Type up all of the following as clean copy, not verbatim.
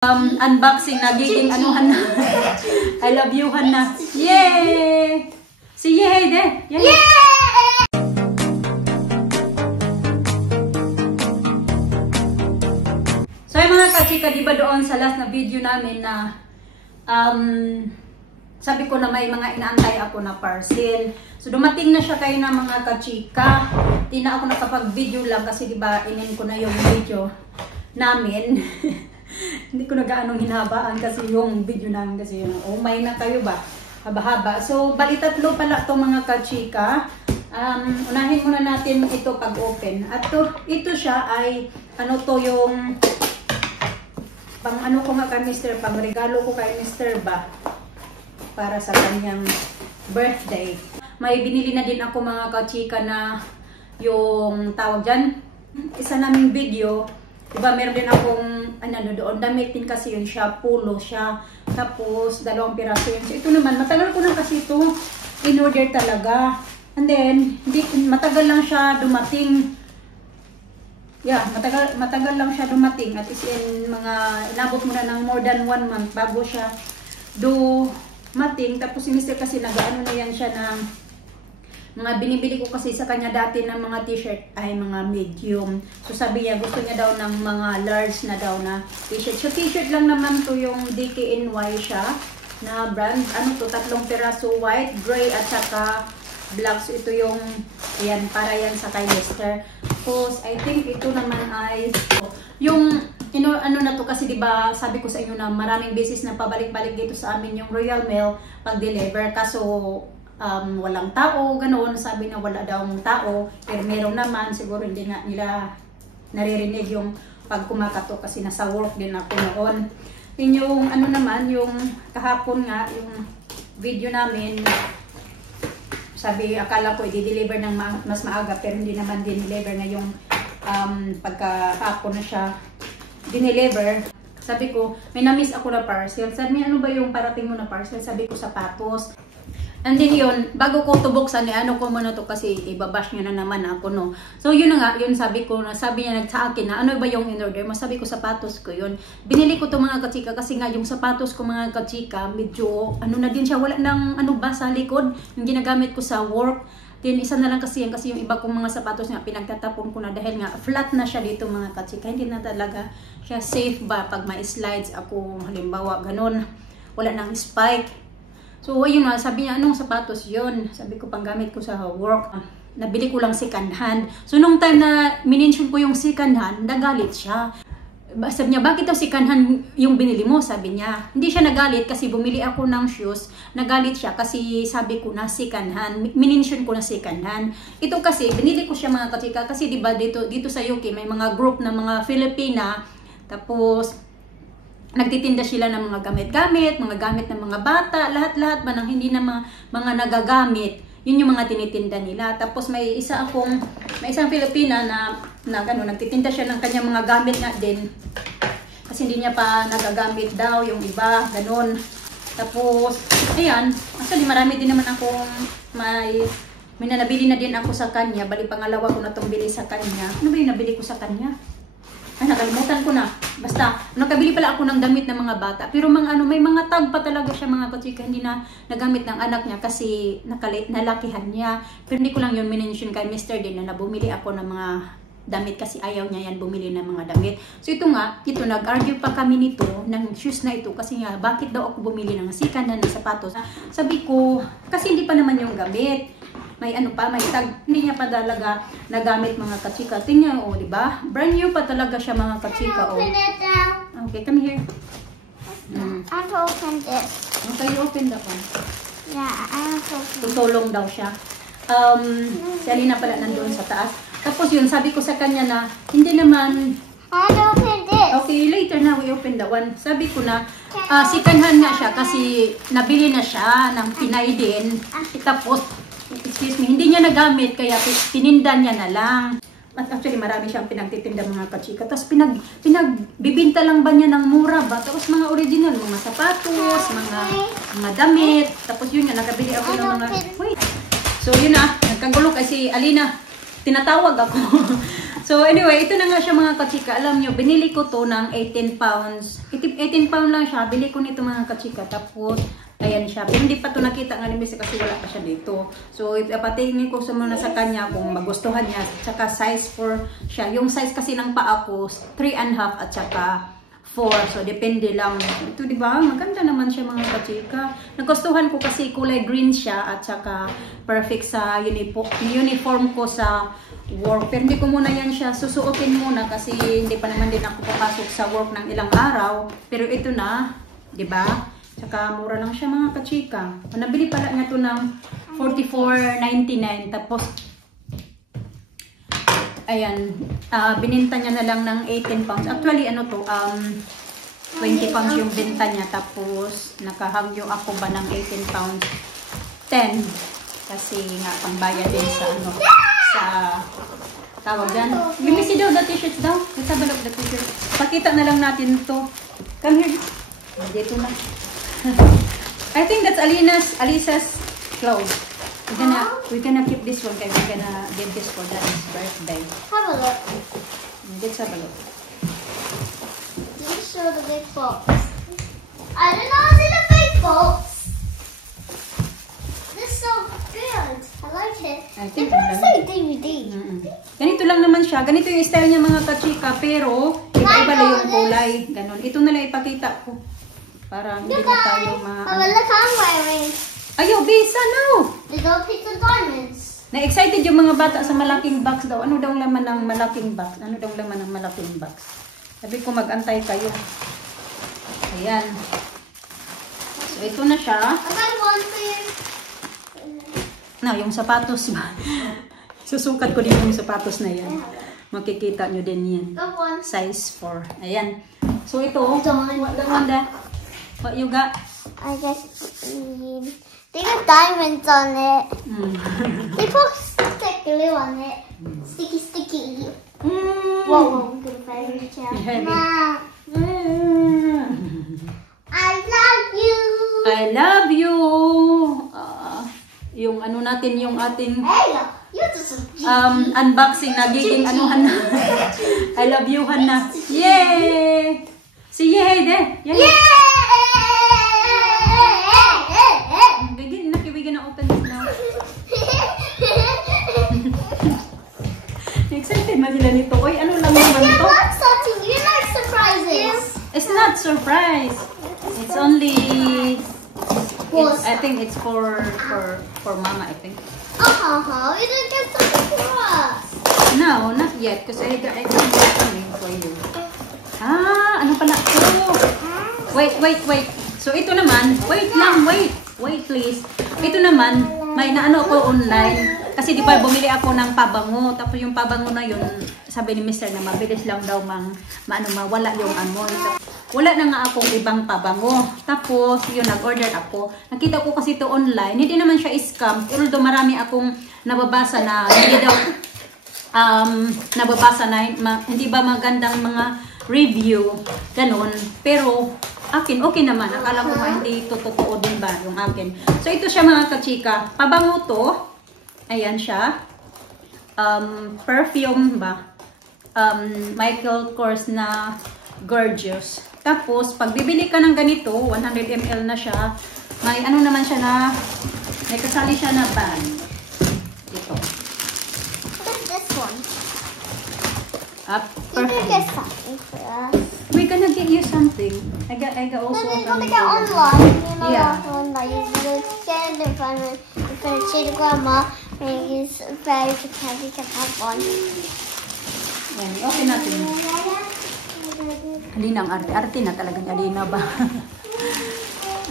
Unboxing, nagiging anuhan na. I love you, Hana. Yay! Si Yay de. Yay! So yung mga kachika, di ba doon sa last na video namin na sabi ko na may mga inaantay ako na parcel. So dumating na siya kayo na mga kachika. Di na ako nakapag-video lang kasi di ba inin ko na yung video namin. Hindi ko na gaanong hinabaan kasi yung video namin kasi yun. Oh my na kayo ba? Haba-haba. So bali tatlo pala to mga kachika. Unahin muna natin ito pag-open. At ito siya ay ano to yung pang ano ko nga kay Mr. pang regalo ko kay Mr. ba para sa kanyang birthday. May binili na din ako mga kachika na yung tawag dyan. Isa naming video. Diba meron din akong ano doon, damit din kasi yun siya, pulo siya. Tapos 2 piraso yun. So ito naman, matagal ko na kasi ito in-order talaga. And then, matagal lang siya dumating. Yeah, matagal lang siya dumating. At is in mga, inabot mo na ng more than 1 month bago siya dumating. Tapos si Mr. kasi nag-ano na yan siya ng mga binibili ko kasi sa kanya dati ng mga t-shirt ay mga medium. So sabi niya gusto niya daw ng mga large na daw na t-shirt. So t-shirt lang naman to yung DKNY siya na brand. Ano to, 3 piraso, white, gray at saka black. So ito yung yan, para yan sa kay Lester. Tapos I think ito naman ay yung ano na to kasi diba sabi ko sa inyo na maraming beses na pabalik-balik dito sa amin yung Royal Mail pag-deliver. Kaso walang tao, ganoon. Sabi na wala daw tao, pero meron naman. Siguro hindi nga nila naririnig yung pag kumakato kasi nasa work din ako noon. Yun yung ano naman, yung kahapon nga, yung video namin, sabi akala ko i-deliver ng mas maaga pero hindi naman din-deliver na yung pagkahapon na siya dineliver. Sabi ko, may na-miss ako na parcel. Sabi niya, ano ba yung parating mo na parcel? Sabi ko, sapatos. And then yun, bago ko tubuksan, ano ko muna to kasi ibabash nyo na naman ako, no. So yun na nga, yun sabi ko, sabi niya sa akin na ano ba yung in-order mo? Sabi ko, sapatos ko yun. Binili ko to mga kachika kasi nga yung sapatos ko mga kachika, medyo ano na din siya, wala nang ano ba sa likod, yung ginagamit ko sa work. Then isa na lang kasi yan, kasi yung iba kong mga sapatos nga pinagtatapon ko na dahil nga flat na siya dito mga kachika. Hindi na talaga siya safe ba pag may slides ako, halimbawa ganun, wala nang spike. So, ayun nga, sabi niya, anong sapatos yun? Sabi ko, panggamit ko sa work. Nabili ko lang second hand. So, nung time na minention ko yung second hand, nagalit siya. Sabi niya, bakit daw second hand yung binili mo? Sabi niya. Hindi siya nagalit kasi bumili ako ng shoes. Nagalit siya kasi sabi ko na second hand. Minention ko na second hand. Ito kasi, binili ko siya mga kachika. Kasi diba dito sa UK, may mga group na mga Filipina. Tapos, nagtitinda sila ng mga gamit-gamit, mga gamit ng mga bata, lahat-lahat ba ng hindi na mga nagagamit, yun yung mga tinitinda nila. Tapos may isang Filipina na gano'n, nagtitinda siya ng kanyang mga gamit nga din. Kasi hindi niya pa nagagamit daw yung iba, gano'n. Tapos, ayan, actually marami din naman akong may nabili na din ako sa kanya. Bali pangalawa ko na itong bili sa kanya. Ano ba yung nabili ko sa kanya? Ay, nakalimutan ko na. Basta, nakabili pala ako ng damit ng mga bata. Pero may mga tag pa talaga siya mga kachika. Hindi na nagamit ng anak niya kasi nalakihan niya. Pero hindi ko lang yun minention kay Mr. din na bumili ako ng mga damit kasi ayaw niya yan bumili ng mga damit. So ito nga, nag-argue pa kami nito ng shoes na ito kasi nga, bakit daw ako bumili ng second hand ng sapatos? Sabi ko, kasi hindi pa naman yung gamit. May ano pa, may tag, hindi niya pa talaga nagamit mga kachika. Tingnan, oh, di ba? Brand new pa talaga siya mga kachika, oh. Okay, come here. I have to open this. Okay, open that one. Yeah, I have to open. Tutulong daw siya. Si Alina pala nandun sa taas. Tapos yun, sabi ko sa kanya na, hindi naman... I have to open this. Okay, later na we open that one. Sabi ko na, second hand nga siya kasi nabili na siya ng Pinay din. Tapos, excuse me, hindi niya nagamit kaya tininda niya na lang. At actually marami siyang pinagtitinda mga kachika. Tapos pinagbibinta lang ba niya ng mura ba? Tapos mga original, mga sapatos, mga damit. Tapos yun nga, nakabili ako ng mga... Wait. So yun na, nagkagulo kasi Alina, tinatawag ako. So anyway, ito na nga siya mga kachika. Alam nyo, binili ko to ng 18 pounds. 18 pounds lang siya. Bili ko nito mga kachika. Tapos, ayan siya. Pero hindi pa to nakita nga ni Missy kasi wala pa siya dito. So, ipatingin ko muna sa kanya kung magustuhan niya. Tsaka size 4 siya. Yung size kasi ng paa ko, 3.5 at tsaka 4. So, depende lang. Ito, di ba? Maganda naman siya mga kachika. Nagustuhan ko kasi kulay green siya at saka perfect sa uniform ko sa work. Pero hindi ko muna yan siya susuotin muna kasi hindi pa naman din ako papasok sa work ng ilang araw. Pero ito na, di ba? Saka mura lang siya mga kachika. Nabili pala niya to ng $44.99. Tapos, ayan, bininta niya na lang ng 18 pounds. Actually, ano to, 20 pounds yung binta niya. Tapos, nakahagyo ako ba ng 18 pounds? 10. Kasi nga, pangbayad din sa ano, sa tawag dyan. Give me see daw the t-shirts daw. Let's have a look the t-shirts. Pakita na lang natin to. Come here. Dito na. I think that's Alisa's clothes. We're gonna keep this one, guys. We're gonna give this for Daddy's birthday. Have a look. Let's have a look. Let me show the big box. I don't know what's in the big box. This is so good. I like it. I think it's like DVD. Ganito lang naman siya. Ganito yung style niya mga kachika. Pero, iba-iba lang yung kulay. Ganon. Ito na lang ipakita ko. Para hindi na tayo Look I'm wearing. Ayaw, Bisa, no! Little pizza diamonds. Na-excited yung mga bata sa malaking box daw. Ano daw laman ng malaking box? Ano daw laman ng malaking box? Sabi ko mag-antay kayo. Ayan. So, ito na siya. I got one for you. No, yung sapatos ba? Susukat ko din yung sapatos na yan. Makikita nyo din yan. Got one. Size 4. Ayan. So, ito. What you got? I guess they got diamonds on it. They put stick glue on it. Sticky. Whoa, I'm gonna find your chair. I love you. I love you. Yung ano natin, yung ating Hey, you just unboxing, nagiging anuhan na. I love you, Hannah. Yay! Si Yay de. Yay! We're gonna open this now. Excited man sila nito. Oy, ano lang naman to? You like surprises. It's not surprise. It's only I think it's for Mama, I think. You didn't get something for us. No, not yet, because I got something for you. Ano pala ito? Wait. So ito naman, wait please. Ito naman, may naano ako online. Kasi di ba bumili ako ng pabango. Tapos yung pabango na yun, sabi ni Mr. na mabilis lang daw mawala yung amoy. Wala na nga akong ibang pabango. Tapos yun, nag-order ako. Nakita ko kasi ito online. Hindi naman siya scam. Although marami akong nababasa na hindi daw hindi ba magandang mga review. Ganun. Pero akin, okay naman. Akala ko hindi ito totoo din ba yung akin. So, ito siya mga kachika. Pabango to. Ayan siya. Perfume ba? Michael Kors na Gorgeous. Tapos, pag bibili ka ng ganito, 100 ml na siya. May ano naman siya na, may kasali siya na bag. Ito. What's this one? You Perfume. can get something for us. We're gonna get you something. I got also Then a you're gonna gummy get bear. online. You know Yeah. that one that you get it in front of the grandma and use very because you can have one. Yan, okay natin. Alina ang arte. Arte na talaga ni Alina ba?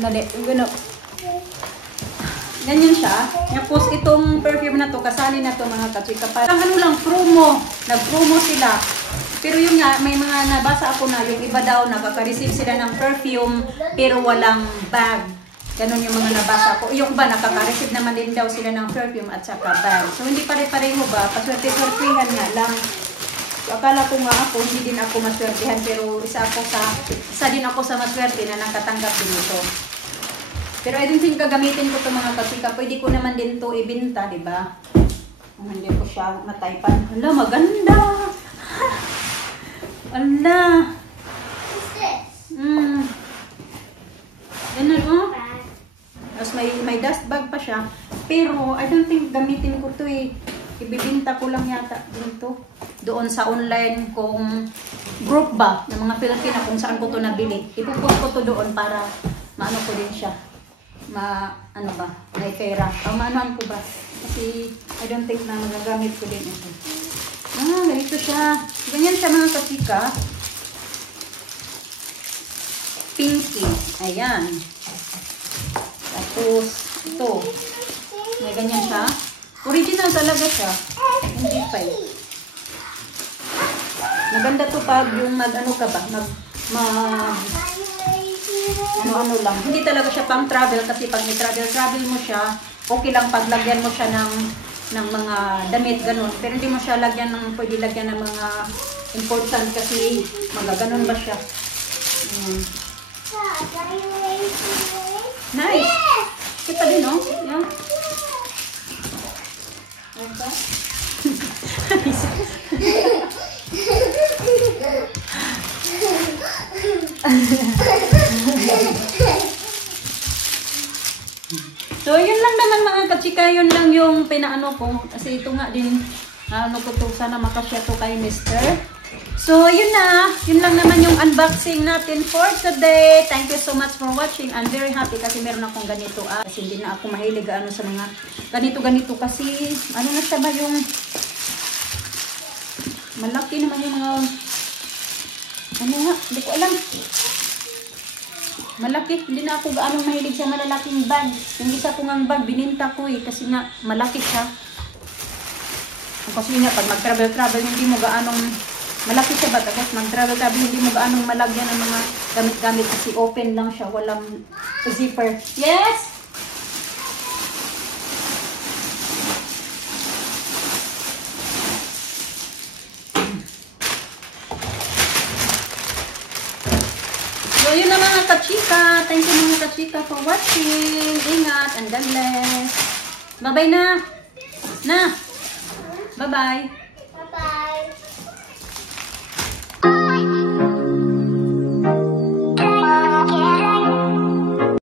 Dali. Ganyan siya. Tapos itong perfume na to, kasali na to mga kachika. Parang ano lang, promo. Nag-promo sila. Pero yun nga, may mga nabasa ako na yung iba daw, nakaka-receive sila ng perfume, pero walang bag. Ganon yung mga nabasa ko. Yung iba, nakaka-receive naman din daw sila ng perfume at saka bag. So, hindi pare-pareho ba? Paswerte-swertihan nga lang. So, akala ko nga ako, hindi din ako maswertihan, pero isa din ako sa maswerte na nakatanggap din ito. Pero I don't think gagamitin ko ito mga kachika. Pwede ko naman din ito ibinta, di ba? Hindi ko siya nataypan. Hala, maganda! Ala. What's this? Ganun, oh. Bag. Tapos may dust bag pa siya. Pero, I don't think gamitin ko to eh. Ibibinta ko lang yata dito. Doon sa online kong group ba ng mga Pilipina kung saan ko to nabili. Ipupost ko to doon para maano ko din siya. Ano ba? May pera. Maanoan ko ba? Kasi I don't think na magagamit ko din ito. Ganito siya. Ganyan siya mga kasika. Pinky. Ayan. Tapos, ito. May ganyan siya. Original talaga siya. Hindi pa eh. Maganda to pag yung mag-ano ka ba? Ano-ano lang. Hindi talaga siya pang travel kasi pag may travel mo siya, okay lang pag lagyan mo siya ng mga damit, ganun. Pero hindi mo siya lagyan pwede lagyan ng mga important kasi magaganon ba siya. Nice! Kita din, no? Yan. Okay. So, yun lang naman mga kachika, yun lang yung pinaano ko. Kasi ito nga din, ano ko to, sana makasya to kay Mr. So, yun na. Yun lang naman yung unboxing natin for today. Thank you so much for watching. I'm very happy kasi meron akong ganito. Kasi hindi na ako mahilig ano sa mga ganito-ganito kasi, ano na siya ba yung malaki naman yung mga, ano nga, hindi ko alam. Malaki, hindi na ako gaano mahilig sa malalaking bag. Yung isa ko ngang bag, bininta ko eh, kasi nga malaki siya. Kasi nga, pag mag-travel, hindi mo gaanong, malaki siya ba? Tapos mag-travel, hindi mo gaanong malagyan ng mga gamit-gamit kasi open lang siya, walang zipper. Yes! So, yun na mga kachika. Thank you mga kachika for watching. Ingat and God bless. Bye-bye na. Bye-bye.